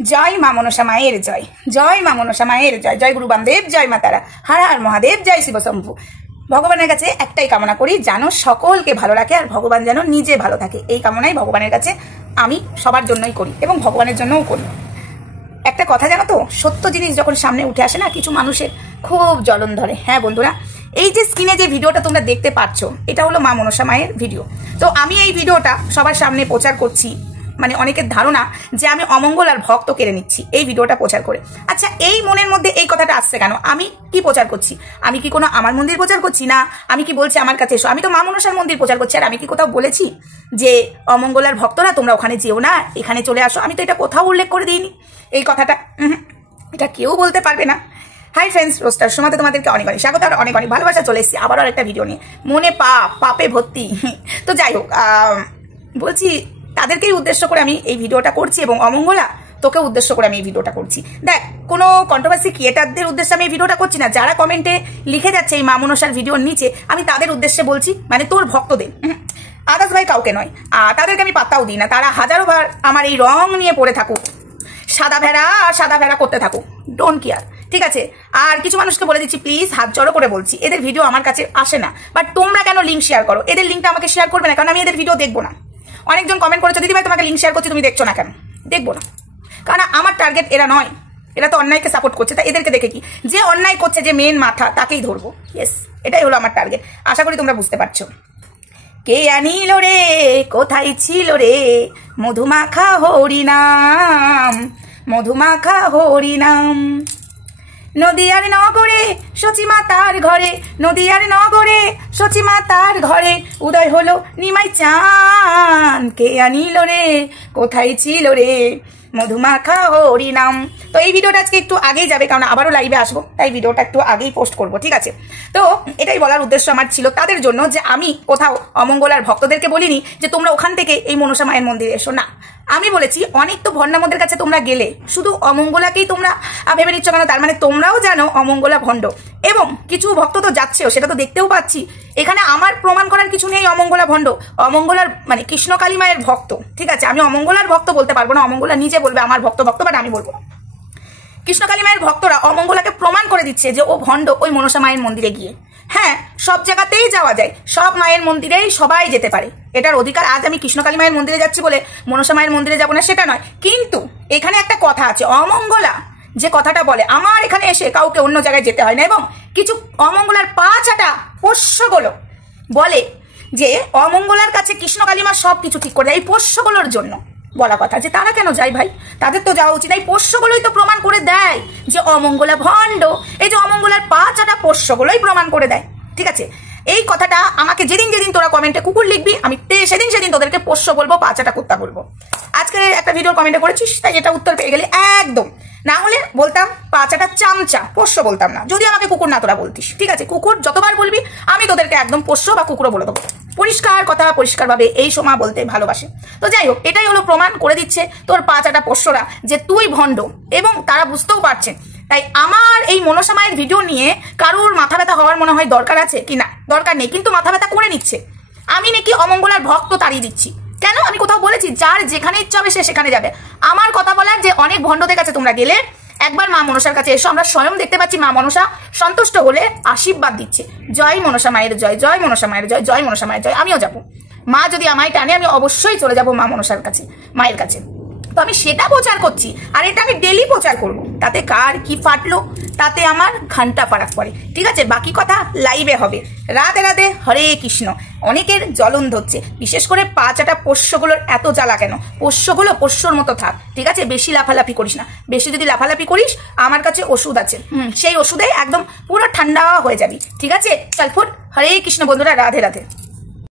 জয় মা মনসা মায়ের জয়, জয় মা মনসা মায়ের জয়, জয় গুরু বামদেব, জয় মা তারা, হর হর মহাদেব, জয় শিব শম্ভু। ভগবানের কাছে একটাই কামনা করি, যেন সকলকে ভালো রাখে আর ভগবান যেন নিজে ভালো থাকে। এই কামনাই ভগবানের কাছে আমি সবার জন্যই করি এবং ভগবানের জন্যও করি। একটা কথা জানো তো, সত্য জিনিস যখন সামনে উঠে আসে না, কিছু মানুষের খুব জ্বলন ধরে। হ্যাঁ বন্ধুরা, এই যে স্ক্রিনে যে ভিডিওটা তোমরা দেখতে পাচ্ছ, এটা হলো মা মনসা মায়ের ভিডিও। তো আমি এই ভিডিওটা সবার সামনে প্রচার করছি, মানে অনেকের ধারণা যে আমি অমঙ্গল আর ভক্ত কেড়ে নিচ্ছি এই ভিডিওটা প্রচার করে। আচ্ছা, এই মনের মধ্যে এই কথাটা আসছে কেন? আমি কি প্রচার করছি? আমি কি কোনো আমার মন্দির প্রচার করছি? না, আমি কি বলছি আমার কাছে এসো? আমি তো মা মনসার মন্দির প্রচার করছি। আর আমি কি কোথাও বলেছি যে অমঙ্গল আর ভক্তরা তোমরা ওখানে যেও না, এখানে চলে আসো? আমি তো এটা কোথাও উল্লেখ করে দিইনি এই কথাটা। এটা কেউ বলতে পারবে না। হাই ফ্রেন্ডস, রোস্টার সময়তে তোমাদেরকে অনেক অনেক স্বাগত আর অনেক অনেক ভালোবাসা। চলে এসেছি আবারও একটা ভিডিও নিয়ে, মনে পাপে ভর্তি। তো যাই হোক, বলছি তাদেরকেই উদ্দেশ্য করে আমি এই ভিডিওটা করছি এবং অমঙ্গলা তোকে উদ্দেশ্য করে আমি এই ভিডিওটা করছি। দেখ, কোনো কন্ট্রোভার্সি ক্রিয়েটারদের উদ্দেশ্যে আমি এই ভিডিওটা করছি না। যারা কমেন্টে লিখে যাচ্ছে এই মা মনসার ভিডিওর নিচে, আমি তাদের উদ্দেশ্যে বলছি, মানে তোর ভক্তদের, আদার্স ভাই কাউকে নয়। আর তাদেরকে আমি পাত্তাও দিই না। তারা হাজারো বার আমার এই রং নিয়ে পড়ে থাকুক, সাদা ভেড়া করতে থাকুক, ডোন্ট কেয়ার, ঠিক আছে? আর কিছু মানুষকে বলে দিচ্ছি, প্লিজ হাত জড়ো করে বলছি, এদের ভিডিও আমার কাছে আসে না। বাট তোমরা কেন লিঙ্ক শেয়ার করো? এদের লিঙ্কটা আমাকে শেয়ার করবে না, কারণ আমি এদের ভিডিও দেখবো না। অনেকজন কমেন্ট করেছো, দিদি ভাই তোমাকে লিঙ্ক শেয়ার করছি, তুমি দেখছো না কেন? দেখবো না, কারণ আমার টার্গেট এরা নয়। এরা তো অন্যায়কে সাপোর্ট করছে, তাই এদেরকে দেখে কি, যে অন্যায় করছে, যে মেন মাথা, তাকেই ধরবো। ইয়েস, এটাই হলো আমার টার্গেট। আশা করি তোমরা বুঝতে পারছো। কে আনিল রে, কোথায় ছিল রে, মধুমাখা হরিনাম, মধুমাখা হরিনাম। নদিয়ার নগরে সচিমাতার ঘরে, নদিয়ার নগরে সচিমাতার ঘরে উদয় হলো নিমাই চান। কে আনিল রে, কোথায় ছিল রে, মধুমাখা হরিনাম। তো এই ভিডিওটা আজকে একটু আগেই যাবে, কারণ আবারও লাইভে আসবো, তাই ভিডিওটা একটু আগেই পোস্ট করবো, ঠিক আছে? তো এটাই বলার উদ্দেশ্য আমার ছিল তাদের জন্য, যে আমি কোথাও অমঙ্গলার ভক্তদেরকে বলিনি যে তোমরা ওখান থেকে এই মনসা মায়ের মন্দিরে এসো। না, আমি বলেছি অনেক তো ভণ্ডামদের কাছে তোমরা গেলে, শুধু অমঙ্গলাকেই তোমরা ভেবে নিচ্ছ কেন? তার মানে তোমরাও জানো অমঙ্গলা ভণ্ড, এবং কিছু ভক্ত তো যাচ্ছেও, সেটা তো দেখতেও পাচ্ছি। এখানে আমার প্রমাণ করার কিছু নেই অমঙ্গলা ভণ্ড। অমঙ্গলার মানে কৃষ্ণকালী মায়ের ভক্ত, ঠিক আছে? আমি অমঙ্গলার ভক্ত বলতে পারবো না, অমঙ্গলা নিজে বলবে আমার ভক্ত, বাট আমি বলবো না। কৃষ্ণকালী মায়ের ভক্তরা অমঙ্গলাকে প্রমাণ করে দিচ্ছে যে ও ভণ্ড ওই মনসা মায়ের মন্দিরে গিয়ে। হ্যাঁ, সব জায়গাতেই যাওয়া যায়, সব মায়ের মন্দিরেই সবাই যেতে পারে, এটার অধিকার। আজ আমি কৃষ্ণকালী মায়ের মন্দিরে যাচ্ছি বলে মনসা মায়ের মন্দিরে যাবো না, সেটা নয়। কিন্তু এখানে একটা কথা আছে, অমঙ্গলা যে কথাটা বলে আমার এখানে এসে কাউকে অন্য জায়গায় যেতে হয় না, এবং কিছু অমঙ্গলার পা চাটা পোষ্যগুলো বলে যে অমঙ্গলার কাছে কৃষ্ণকালী মা সব কিছু ঠিক করে দেয়। এই পোষ্যগুলোর জন্য বলা কথা, যে তারা কেন যায় ভাই? তাদের তো যাওয়া উচিত। এই পোষ্যগুলোই তো প্রমাণ করে দেয় যে অমঙ্গলা ভণ্ড। এই যে অমঙ্গলার পা চাটা পোষ্যগুলোই প্রমাণ করে দেয়, ঠিক আছে? এই কথাটা আমাকে যেদিন যেদিন তোরা কমেন্টে কুকুর লিখবি, আমি সেদিন সেদিন তোদেরকে পোষ্য বলবো, পা চাটা কুত্তা বলবো। আজকে একটা ভিডিওর কমেন্টে করেছিস, তাই এটা উত্তর পেয়ে গেলি একদম। না হলে বলতাম পা চাটা চামচা, পোষ্য বলতাম না, যদি আমাকে কুকুর না তোরা বলতিস, ঠিক আছে? কুকুর যতবার বলবি আমি তোদেরকে একদম পোষ্য বা কুকুরও বলে দেবো। পরিষ্কার কথা, পরিষ্কারভাবে এই সময় বলতে ভালোবাসে। তো যাই হোক, এটাই হলো প্রমাণ করে দিচ্ছে তোর পা চাটা পোষ্যরা যে তুই ভণ্ড, এবং তারা বুঝতেও পারছে। তাই আমার এই মনসা মায়ের ভিডিও নিয়ে কারুর মাথা ব্যথা হওয়ার মনে হয় দরকার আছে কি? না, দরকার নেই, কিন্তু মাথা ব্যথা করে নিচ্ছে। আমি নাকি অমঙ্গলার ভক্ত তাড়িয়ে দিচ্ছি কেন? আমি কোথাও বলেছি যার যেখানে ইচ্ছা হবে সে সেখানে যাবে? আমার কথা বলার যে অনেক ভণ্ডদের কাছে তোমরা গেলে, একবার মা মনসার কাছে এসো। আমরা স্বয়ং দেখতে পাচ্ছি মা মনসা সন্তুষ্ট হলে আশীর্বাদ দিচ্ছে, জয় মনসা মায়ের জয়, জয় মনসা মায়ের জয়, জয় মনসা মায়ের জয়। আমিও যাবো, মা যদি আমায় টানে আমি অবশ্যই চলে যাবো মা মনসার কাছে, মায়ের কাছে। তো আমি সেটা প্রচার করছি, আর এটা আমি ডেলি প্রচার করবো। তাতে কার কি ফাটলো তাতে আমার ঘন্টা ফারাক পড়ে, ঠিক আছে? বাকি কথা লাইভে হবে। রাধে রাধে, হরে কৃষ্ণ। অনেকের জ্বলন ধরছে, বিশেষ করে পা চাটা পোষ্যগুলোর এত জ্বালা কেন? পোষ্যগুলো পোষ্যর মতো থাক, ঠিক আছে? বেশি লাফালাফি করিস না। বেশি যদি লাফালাফি করিস, আমার কাছে ওষুধ আছে, সেই ওষুধে একদম পুরো ঠান্ডা হয়ে যাবি, ঠিক আছে? চল ফুট, হরে কৃষ্ণ বন্ধুরা, রাধে রাধে।